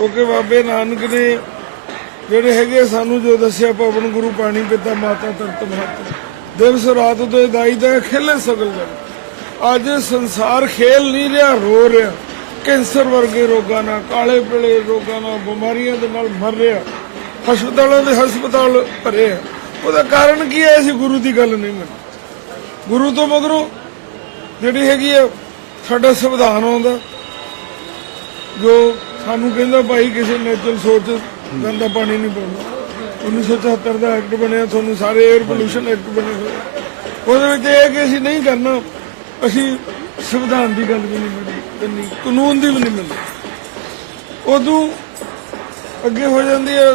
ਕਿਉਂਕਿ ਬਾਬੇ ਨਾਨਕ ਨੇ ਜਿਹੜੇ ਹੈਗੇ ਸਾਨੂੰ ਜੋ ਦੱਸਿਆ, ਪਵਨ ਗੁਰੂ ਪਾਣੀ ਪਿਤਾ ਮਾਤਾ ਤਰਤ ਮਹਤ। ਦਿਵਸ ਰਾਤ ਦੇ ਦਾਈ ਦਾ ਖੇਲੇ ਸਗਲ ਜਨ ਅੱਜ ਸੰਸਾਰ ਖੇਲ ਨਹੀਂ ਰਿਹਾ, ਰੋ ਰਿਹਾ। ਕੈਂਸਰ ਵਰਗੇ ਰੋਗਾਂ ਨਾਲ, ਕਾਲੇ ਪੀਲੇ ਰੋਗਾਂ ਨਾਲ, ਬਿਮਾਰੀਆਂ ਦੇ ਨਾਲ ਮਰ ਰਿਹਾ। ਹਸਪਤਾਲਾਂ ਦੇ ਹਸਪਤਾਲ ਭਰੇ ਆ। ਉਹਦਾ ਕਾਰਨ ਕੀ ਹੈ? ਅਸੀਂ ਗੁਰੂ ਦੀ ਗੱਲ ਨਹੀਂ ਮੰਨਦੇ। ਗੁਰੂ ਤੋਂ ਮਗਰੋਂ ਜਿਹੜੀ ਹੈਗੀ ਆ, ਸਾਡਾ ਸੰਵਿਧਾਨ ਆਉਂਦਾ। ਜੋ ਸਾਨੂੰ ਕਹਿੰਦਾ ਭਾਈ ਕਿਸੇ ਨੈਚੁਰਲ ਸੋਰਸ ਗੰਦਾ ਪਾਣੀ ਨਹੀਂ ਪਾਉਣਾ 1974 ਦਾ ਐਕਟ ਬਣਿਆ, ਤੁਹਾਨੂੰ ਸਾਰੇ 에ਅਰ ਪੋਲੂਸ਼ਨ ਐਕਟ ਬਣੇ ਹੋਏ। ਉਹਦੇ ਵਿੱਚ ਇਹ ਹੈ ਕਿ ਅਸੀਂ ਨਹੀਂ ਕਰਨਾ, ਅਸੀਂ ਸੰਵਿਧਾਨ ਦੀ ਗੱਲ ਵੀ ਨਹੀਂ ਮੰਨੀ ਮੰਨੀ ਕਾਨੂੰਨ ਦੀ ਵੀ ਨਹੀਂ ਮੰਨੀ ਉਦੋਂ ਅੱਗੇ ਹੋ ਜਾਂਦੀ ਹੈ,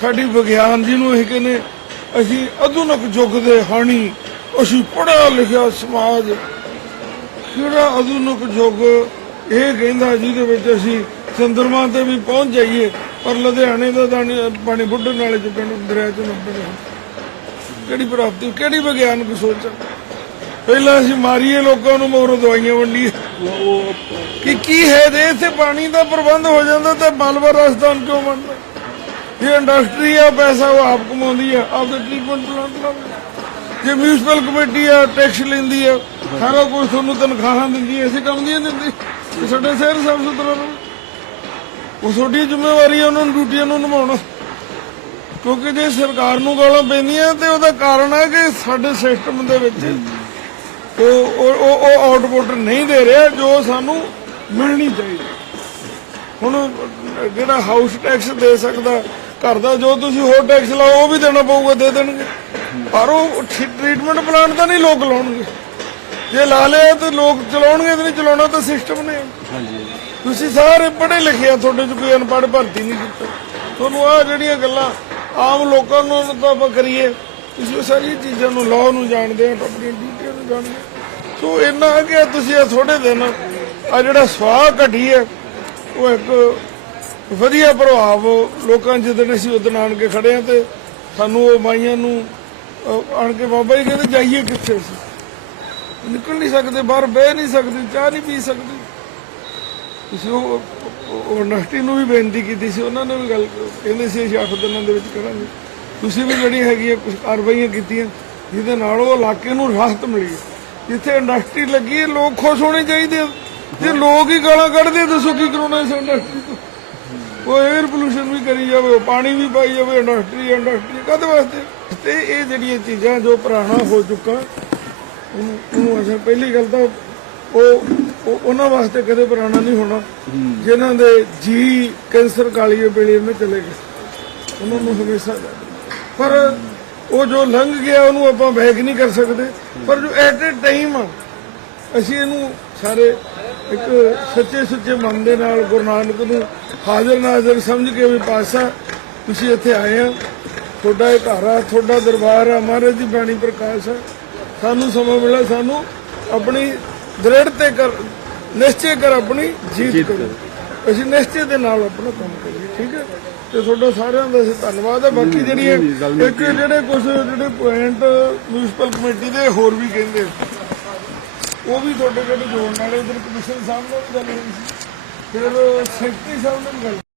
ਸਾਡੀ ਵਿਗਿਆਨ ਜੀ ਨੂੰ ਅਸੀਂ ਕਹਿੰਦੇ, ਅਸੀਂ ਆਧੁਨਿਕ ਯੁੱਗ ਦੇ ਹਾਣੀ, ਅਸੀਂ ਪੜ੍ਹਿਆ ਲਿਖਿਆ ਸਮਾਜ, ਕਿਹੜਾ ਆਧੁਨਿਕ ਯੁੱਗ ਇਹ ਕਹਿੰਦਾ ਜਿਹਦੇ ਵਿੱਚ ਅਸੀਂ ਚੰਦਰਮਾ ਤੇ ਵੀ ਪਹੁੰਚ ਜਾਈਏ, ਪਰ ਲੁਧਿਆਣੇ ਦਾ ਦਾਣੀ ਪਾਣੀ ਬੁੱਢਣ ਵਾਲੇ ਚ ਪਿੰਡ, ਦਰਿਆ ਚ ਨੱਪਣ ਕਿਹੜੀ ਪ੍ਰਾਪਤੀ, ਕਿਹੜੀ ਵਿਗਿਆਨਕ ਸੋਚ ਪਹਿਲਾਂ ਅਸੀਂ ਮਾਰੀਏ ਲੋਕਾਂ ਨੂੰ, ਮਗਰੋਂ ਦਵਾਈਆਂ ਵੰਡੀਏ। ਕਿ ਕੀ ਹੈ ਦੇ ਇੱਥੇ ਪਾਣੀ ਦਾ ਪ੍ਰਬੰਧ ਹੋ ਜਾਂਦਾ ਤਾਂ ਮਾਲਵਾ ਰਾਜਸਥਾਨ ਕਿਉਂ ਬਣਦਾ? ਇਹ ਇੰਡਸਟਰੀ ਆ, ਪੈਸਾ ਉਹ ਆਪ ਕਮਾਉਂਦੀ ਆ, ਆਪਦੇ ਟ੍ਰੀਟਮੈਂਟ ਪਲਾਂਟ ਲਾਉਂਦੀ ਜੇ ਮਿਊਨਿਸਪਲ ਕਮੇਟੀ ਆ, ਟੈਕਸ ਲੈਂਦੀ ਆ, ਸਾਰਾ ਕੁਝ ਤੁਹਾਨੂੰ ਤਨਖਾਹਾਂ ਦਿੰਦੀ ਐ ਇਸੇ ਕੰਮ ਦੀਆਂ ਦਿੰਦੀ। ਸਾਡੇ ਸ਼ਹਿਰ ਸਾਫ਼ ਸੁਥਰਾ ਰਹੇ। ਉਹ ਤੁਹਾਡੀ ਜ਼ਿੰਮੇਵਾਰੀ ਹੈ ਉਹਨਾਂ ਨੂੰ ਡਿਊਟੀਆਂ ਨੂੰ ਨਿਭਾਉਣਾ। ਕਿਉਂਕਿ ਜੇ ਸਰਕਾਰ ਨੂੰ ਗਾਲਾਂ ਪੈਂਦੀਆਂ ਤੇ ਉਹਦਾ ਕਾਰਨ ਹੈ ਕਿ ਸਾਡੇ ਸਿਸਟਮ ਦੇ ਵਿੱਚ ਉਹ ਉਹ ਉਹ- ਆਊਟਪੁੱਟ ਨਹੀਂ ਦੇ ਰਿਹਾ ਜੋ ਸਾਨੂੰ ਮਿਲਣੀ ਚਾਹੀਦੀ। ਹੁਣ ਜਿਹੜਾ ਹਾਊਸ ਟੈਕਸ ਦੇ ਸਕਦਾ ਘਰ ਦਾ, ਜੋ ਤੁਸੀਂ ਹੋਰ ਟੈਕਸ ਲਾਓ, ਉਹ ਵੀ ਦੇਣਾ ਪਊਗਾ, ਦੇ ਦੇਣਗੇ। ਪਰ ਉਹ ਟ੍ਰੀਟਮੈਂਟ ਪਲਾਂਟ ਤਾਂ ਨਹੀਂ ਲੋਕ ਲਾਉਣਗੇ। ਜੇ ਲਾ ਲਿਆ ਤੇ ਲੋਕ ਚਲਾਉਣਗੇ ਤੇ ਨਹੀਂ ਚਲਾਉਣਾ ਤਾਂ ਸਿਸਟਮ ਨੇ ਹਾਂਜੀ। ਤੁਸੀਂ ਸਾਰੇ ਪੜ੍ਹੇ ਲਿਖੇ ਆ, ਤੁਹਾਡੇ ਚ ਕੋਈ ਅਨਪੜ੍ਹ ਭਰਤੀ ਨਹੀਂ ਕੀਤਾ। ਤੁਹਾਨੂੰ ਆ ਜਿਹੜੀਆਂ ਗੱਲਾਂ ਆਮ ਲੋਕਾਂ ਨੂੰ ਤਾਂ ਆਪਾਂ ਕਰੀਏ, ਤੁਸੀਂ ਉਹ ਸਾਰੀਆਂ ਚੀਜ਼ਾਂ ਨੂੰ ਲਾਅ ਨੂੰ ਜਾਣਦੇ ਆ, ਆਪਣੀਆਂ ਡਿਊਟੀਆਂ ਨੂੰ ਜਾਣਦੇ ਆ। ਸੋ ਇੰਨਾ ਆ ਕਿ ਤੁਸੀਂ ਇਹ ਥੋੜੇ ਦਿਨ ਆ ਜਿਹੜਾ ਸਵਾਹ ਘਟੀ ਹੈ, ਉਹ ਇੱਕ ਵਧੀਆ ਪ੍ਰਭਾਵ ਲੋਕਾਂ ਜਿੱਦਣ ਅਸੀਂ ਉਦਣ ਆਣ ਕੇ ਖੜੇ ਆ ਤੇ ਸਾਨੂੰ ਉਹ ਮਾਈਆਂ ਨੂੰ ਆਣ ਕੇ ਬਾਬਾ ਜੀ ਕਹਿੰਦੇ, ਜਾਈਏ ਕਿੱਥੇ? ਸੀ ਨਿਕਲ ਨਹੀਂ ਸਕਦੇ, ਬਾਹਰ ਬਹਿ ਨਹੀਂ ਸਕਦੇ, ਚਾਹ ਨਹੀਂ ਪੀ ਸਕਦੇ। ਤੁਸੀਂ ਉਹ ਉਹ ਯੂਨੀਵਰਸਿਟੀ ਨੂੰ ਵੀ ਬੇਨਤੀ ਕੀਤੀ ਸੀ, ਉਹਨਾਂ ਨੇ ਵੀ ਗੱਲ ਕਹਿੰਦੇ ਸੀ, ਅਸੀਂ 8 ਦਿਨਾਂ ਦੇ ਵਿੱਚ ਕਰਾਂਗੇ। ਤੁਸੀਂ ਵੀ ਜਿਹੜੀ ਹੈਗੀ ਹੈ ਕੁਝ ਕਾਰਵਾਈਆਂ ਕੀਤੀਆਂ, ਜਿਹਦੇ ਨਾਲ ਉਹ ਇਲਾਕੇ ਨੂੰ ਰਾਹਤ ਮਿਲੀ ਜਿੱਥੇ ਇੰਡਸਟਰੀ ਲੱਗੀ ਹੈ, ਲੋਕ ਖੁਸ਼ ਹੋਣੇ ਚਾਹੀਦੇ ਆ। ਜੇ ਲੋਕ ਹੀ ਗਾਲਾਂ ਕੱਢਦੇ ਦੱਸੋ ਕੀ ਕਰਾਉਣਾ ਇਸ ਇੰਡਸਟਰੀ ਤੋਂ? ਉਹ 에ਅਰ ਪੋਲੂਸ਼ਨ ਵੀ ਕਰੀ ਜਾਵੇ, ਉਹ ਪਾਣੀ ਵੀ ਪਾਈ ਜਾਵੇ ਇੰਡਸਟਰੀ ਇੰਡਸਟਰੀ ਕਦ ਵਾਸਤੇ? ਤੇ ਇਹ ਜਿਹੜੀਆਂ ਚੀਜ਼ਾਂ ਜੋ ਪੁਰਾਣਾ ਹੋ ਚੁੱਕਾ, ਉਹਨੂੰ ਉਹਨੂੰ ਅਸਾਂ ਪਹਿਲੀ ਗੱਲ ਤਾਂ ਉਹ ਉਹ- ਉਹਨਾਂ ਵਾਸਤੇ ਕਦੇ ਪੁਰਾਣਾ ਨਹੀਂ ਹੋਣਾ। ਜਿਨ੍ਹਾਂ ਦੇ ਜੀ ਕੈਂਸਰ ਕਾਲੀਏ ਵੇਲੇ ਵਿੱਚ ਚਲੇ ਗਏ। ਉਹਨਾਂ ਨੂੰ ਹਮੇਸ਼ਾ ਯਾਦ ਪਰ ਉਹ ਜੋ ਲੰਘ ਗਿਆ, ਉਹਨੂੰ ਆਪਾਂ ਬੈਕ ਨਹੀਂ ਕਰ ਸਕਦੇ। ਪਰ ਜੋ ਐਟ ਅ ਟਾਈਮ ਅਸੀਂ ਇਹਨੂੰ ਸਾਰੇ ਇੱਕ ਸੱਚੇ ਸੁੱਚੇ ਮਨ ਦੇ ਨਾਲ ਗੁਰੂ ਨਾਨਕ ਨੂੰ ਹਾਜ਼ਰ ਨਾਜ਼ਰ ਸਮਝ ਕੇ ਵੀ ਪਾਸਾ ਤੁਸੀਂ ਇੱਥੇ ਆਏ ਆ। ਤੁਹਾਡਾ ਇਹ ਘਰ ਆ, ਤੁਹਾਡਾ ਦਰਬਾਰ ਆ। ਮਹਾਰਾਜ ਦੀ ਬਾਣੀ ਪ੍ਰਕਾਸ਼ ਆ। ਸਾਨੂੰ ਸਮਾਂ ਮਿਲਿਆ। ਸਾਨੂੰ ਆਪਣੀ ਦ੍ਰਿੜ ਤੇ ਕਰ ਨਿਸ਼ਚੈ ਕਰ ਆਪਣੀ ਜੀਤ ਕਰੋ। ਅਸੀਂ ਨਿਸ਼ਚੈ ਦੇ ਨਾਲ ਆਪਣਾ ਕੰਮ ਕਰੀਏ ਠੀਕ ਹੈ? ਤੇ ਤੁਹਾਡਾ ਸਾਰਿਆਂ ਦਾ ਅਸੀਂ ਧੰਨਵਾਦ ਹੈ। ਬਾਕੀ ਜਿਹੜੀਆਂ ਇੱਕ ਜਿਹੜੇ ਕੁਝ ਜਿਹੜੇ ਪੁਆਇੰਟ ਮਿਊਨਿਸਪਲ ਕਮੇਟੀ ਦੇ ਹੋਰ ਵੀ ਕਹਿੰਦੇ ਉਹ ਵੀ ਤੁਹਾਡੇ ਕੋਲ ਜੋੜਨ ਵਾਲੇ ਇਧਰ ਕਮਿਸ਼ਨ ਸਾਹਿਬ ਨਾਲ ਗੱਲ ਹੋਈ ਸੀ। ਫਿਰ ਸੈਕਟਰੀ ਸਾਹਿਬ ਨਾਲ ਗੱਲ